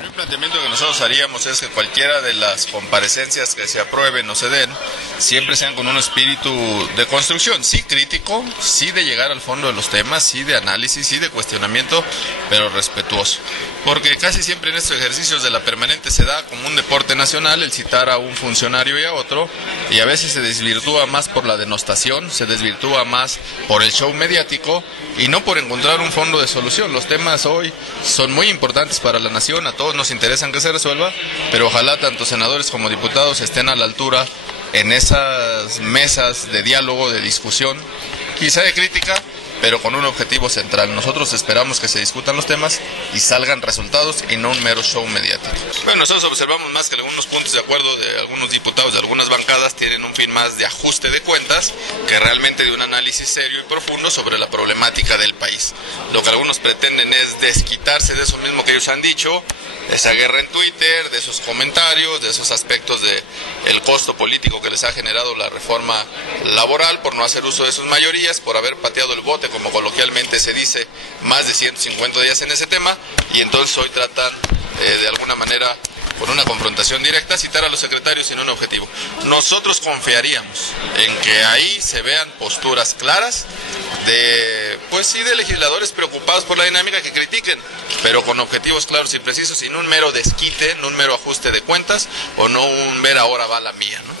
El planteamiento que nosotros haríamos es que cualquiera de las comparecencias que se aprueben o se den, siempre sean con un espíritu de construcción, sí crítico, sí de llegar al fondo de los temas, sí de análisis, sí de cuestionamiento, pero respetuoso. Porque casi siempre en estos ejercicios de la permanente se da como un deporte nacional el citar a un funcionario y a otro, y a veces se desvirtúa más por la denostación, se desvirtúa más por el show mediático y no por encontrar un fondo de solución. Los temas hoy son muy importantes para la nación, a todos nos interesan que se resuelva, pero ojalá tanto senadores como diputados estén a la altura en esas mesas de diálogo, de discusión, quizá de crítica, pero con un objetivo central. Nosotros esperamos que se discutan los temas y salgan resultados y no un mero show mediático. Bueno, nosotros observamos más que algunos puntos de acuerdo de algunos diputados de algunas bancadas tienen un fin más de ajuste de cuentas que realmente de un análisis serio y profundo sobre la problemática del país. Lo que algunos pretenden es desquitarse de eso mismo que ellos han dicho, de esa guerra en Twitter, de esos comentarios, de esos aspectos de el costo político que les ha generado la reforma laboral por no hacer uso de sus mayorías, por haber pateado el bote, como coloquialmente se dice, más de 150 días en ese tema, y entonces hoy tratan de alguna manera, con una confrontación directa, citar a los secretarios sin un objetivo. Nosotros confiaríamos en que ahí se vean posturas claras de, pues sí, de legisladores preocupados por la dinámica que critiquen, pero con objetivos claros y precisos, sin un mero desquite, no un mero ajuste de cuentas, o no un ver ahora va la mía, ¿no?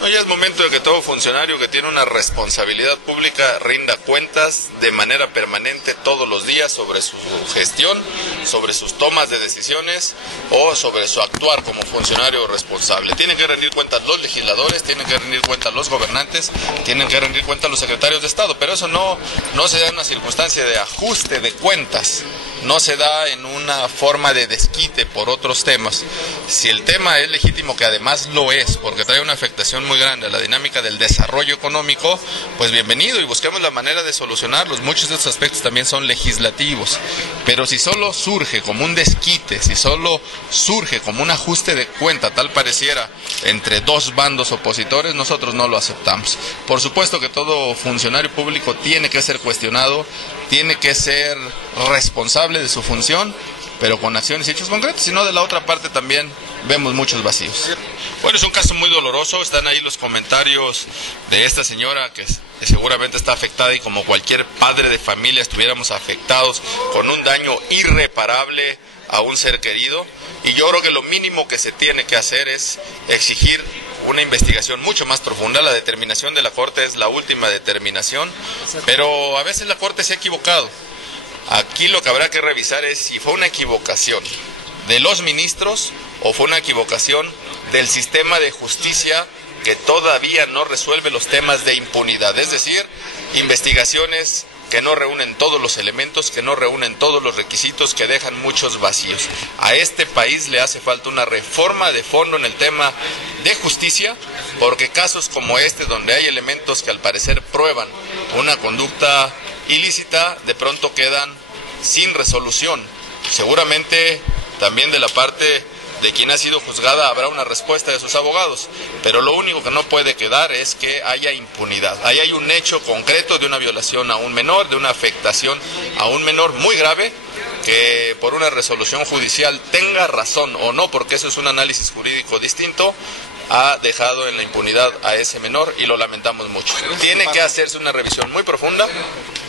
No, ya es momento de que todo funcionario que tiene una responsabilidad pública rinda cuentas de manera permanente todos los días sobre su gestión, sobre sus tomas de decisiones o sobre su actuar como funcionario responsable. Tienen que rendir cuentas los legisladores, tienen que rendir cuentas los gobernantes, tienen que rendir cuentas los secretarios de Estado, pero eso no se da en una circunstancia de ajuste de cuentas, no se da en una forma de desquite por otros temas. Si el tema es legítimo, que además lo es, porque trae una afectación muy grande a la dinámica del desarrollo económico, pues bienvenido y busquemos la manera de solucionarlos. Muchos de estos aspectos también son legislativos, pero si solo surge como un desquite, si solo surge como un ajuste de cuenta, tal pareciera, entre dos bandos opositores, nosotros no lo aceptamos. Por supuesto que todo funcionario público tiene que ser cuestionado, tiene que ser responsable de su función, pero con acciones y hechos concretos, sino de la otra parte también vemos muchos vacíos. Bueno, es un caso muy doloroso, están ahí los comentarios de esta señora que seguramente está afectada y como cualquier padre de familia estuviéramos afectados con un daño irreparable a un ser querido, y yo creo que lo mínimo que se tiene que hacer es exigir una investigación mucho más profunda. La determinación de la Corte es la última determinación, pero a veces la Corte se ha equivocado. Aquí lo que habrá que revisar es si fue una equivocación de los ministros o fue una equivocación del sistema de justicia que todavía no resuelve los temas de impunidad, es decir, investigaciones que no reúnen todos los elementos, que no reúnen todos los requisitos, que dejan muchos vacíos. A este país le hace falta una reforma de fondo en el tema de justicia, porque casos como este, donde hay elementos que al parecer prueban una conducta ilícita, de pronto quedan sin resolución. Seguramente también de la parte de quien ha sido juzgada habrá una respuesta de sus abogados, pero lo único que no puede quedar es que haya impunidad. Ahí hay un hecho concreto de una violación a un menor, de una afectación a un menor muy grave, que por una resolución judicial, tenga razón o no, porque eso es un análisis jurídico distinto, ha dejado en la impunidad a ese menor y lo lamentamos mucho. Tiene que hacerse una revisión muy profunda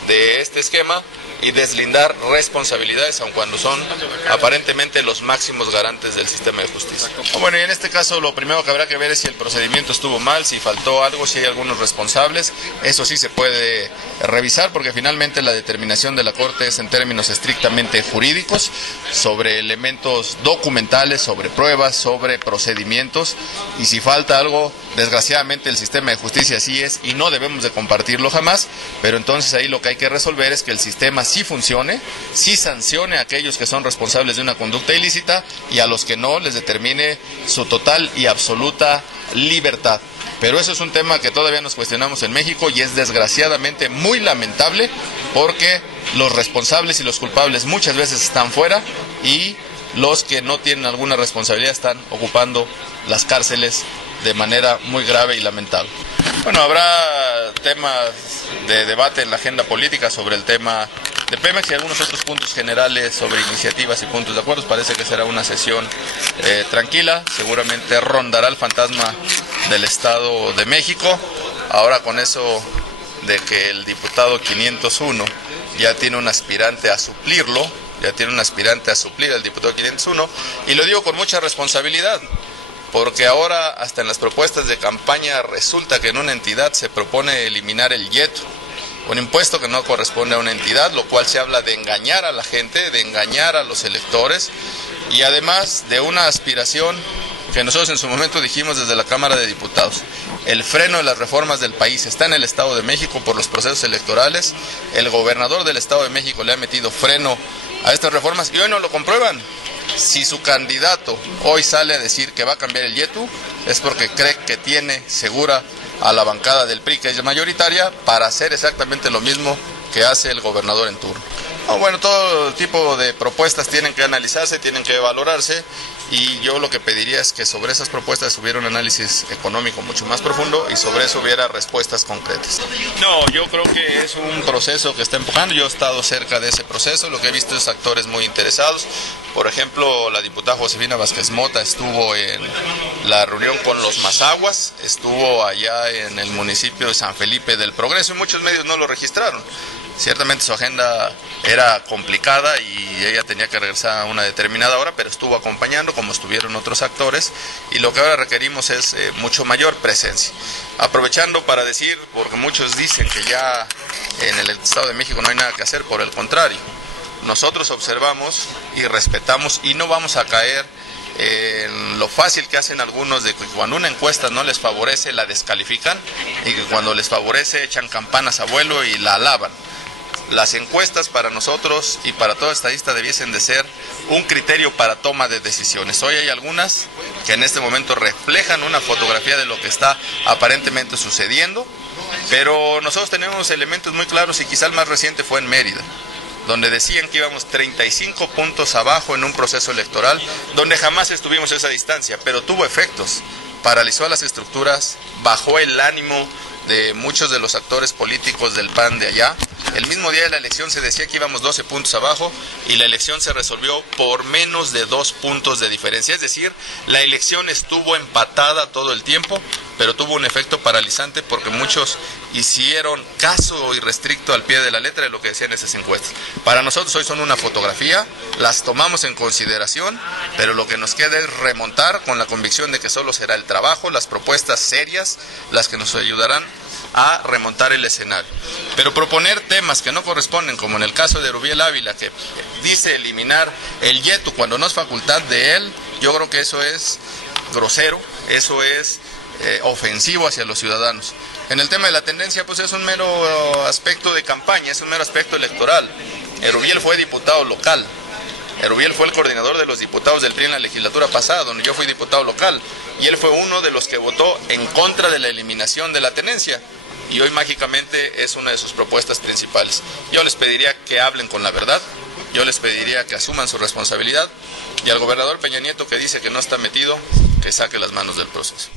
de este esquema y deslindar responsabilidades, aun cuando son aparentemente los máximos garantes del sistema de justicia. Bueno, y en este caso lo primero que habrá que ver es si el procedimiento estuvo mal, si faltó algo, si hay algunos responsables. Eso sí se puede revisar, porque finalmente la determinación de la Corte es en términos estrictamente jurídicos, sobre elementos documentales, sobre pruebas, sobre procedimientos, y si falta algo, desgraciadamente el sistema de justicia así es y no debemos de compartirlo jamás, pero entonces ahí lo que hay que resolver es que el sistema sí funcione, sí sancione a aquellos que son responsables de una conducta ilícita y a los que no les determine su total y absoluta libertad. Pero eso es un tema que todavía nos cuestionamos en México y es desgraciadamente muy lamentable, porque los responsables y los culpables muchas veces están fuera y los que no tienen alguna responsabilidad están ocupando las cárceles de manera muy grave y lamentable. Bueno, habrá temas de debate en la agenda política sobre el tema de Pemex y algunos otros puntos generales sobre iniciativas y puntos de acuerdo. Parece que será una sesión tranquila, seguramente rondará el fantasma del Estado de México. Ahora con eso de que el diputado 501 ya tiene un aspirante a suplirlo, al diputado 501, y lo digo con mucha responsabilidad, porque ahora hasta en las propuestas de campaña resulta que en una entidad se propone eliminar el YETU, un impuesto que no corresponde a una entidad, lo cual se habla de engañar a la gente, de engañar a los electores, y además de una aspiración que nosotros en su momento dijimos desde la Cámara de Diputados. El freno de las reformas del país está en el Estado de México por los procesos electorales. El gobernador del Estado de México le ha metido freno a estas reformas y hoy no lo comprueban. Si su candidato hoy sale a decir que va a cambiar el YETU, es porque cree que tiene segura a la bancada del PRI, que es mayoritaria, para hacer exactamente lo mismo que hace el gobernador en turno. Bueno, todo tipo de propuestas tienen que analizarse, tienen que valorarse, y yo lo que pediría es que sobre esas propuestas hubiera un análisis económico mucho más profundo y sobre eso hubiera respuestas concretas. No, yo creo que es un proceso que está empujando. Yo he estado cerca de ese proceso, lo que he visto es actores muy interesados. Por ejemplo, la diputada Josefina Vázquez Mota estuvo en la reunión con los Mazaguas, estuvo allá en el municipio de San Felipe del Progreso y muchos medios no lo registraron. Ciertamente su agenda era complicada y ella tenía que regresar a una determinada hora, pero estuvo acompañando como estuvieron otros actores, y lo que ahora requerimos es mucho mayor presencia. Aprovechando para decir, porque muchos dicen que ya en el Estado de México no hay nada que hacer, por el contrario, nosotros observamos y respetamos y no vamos a caer en lo fácil que hacen algunos de que cuando una encuesta no les favorece la descalifican y que cuando les favorece echan campanas a vuelo y la alaban. Las encuestas para nosotros y para toda estadista debiesen de ser un criterio para toma de decisiones. Hoy hay algunas que en este momento reflejan una fotografía de lo que está aparentemente sucediendo, pero nosotros tenemos elementos muy claros y quizá el más reciente fue en Mérida, donde decían que íbamos 35 puntos abajo en un proceso electoral, donde jamás estuvimos a esa distancia, pero tuvo efectos, paralizó a las estructuras, bajó el ánimo de muchos de los actores políticos del PAN de allá. El mismo día de la elección se decía que íbamos 12 puntos abajo y la elección se resolvió por menos de 2 puntos de diferencia. Es decir, la elección estuvo empatada todo el tiempo, pero tuvo un efecto paralizante porque muchos hicieron caso irrestricto al pie de la letra de lo que decían esas encuestas. Para nosotros hoy son una fotografía, las tomamos en consideración, pero lo que nos queda es remontar con la convicción de que solo será el trabajo, las propuestas serias, las que nos ayudarán a remontar el escenario. Pero proponer temas que no corresponden, como en el caso de Erubiel Ávila, que dice eliminar el YETU cuando no es facultad de él, yo creo que eso es grosero, eso es ofensivo hacia los ciudadanos. En el tema de la tendencia, pues es un mero aspecto de campaña, es un mero aspecto electoral. Erubiel fue diputado local. Erubiel fue el coordinador de los diputados del PRI en la legislatura pasada, donde yo fui diputado local, y él fue uno de los que votó en contra de la eliminación de la tenencia, y hoy mágicamente es una de sus propuestas principales. Yo les pediría que hablen con la verdad, yo les pediría que asuman su responsabilidad, y al gobernador Peña Nieto, que dice que no está metido, que saque las manos del proceso.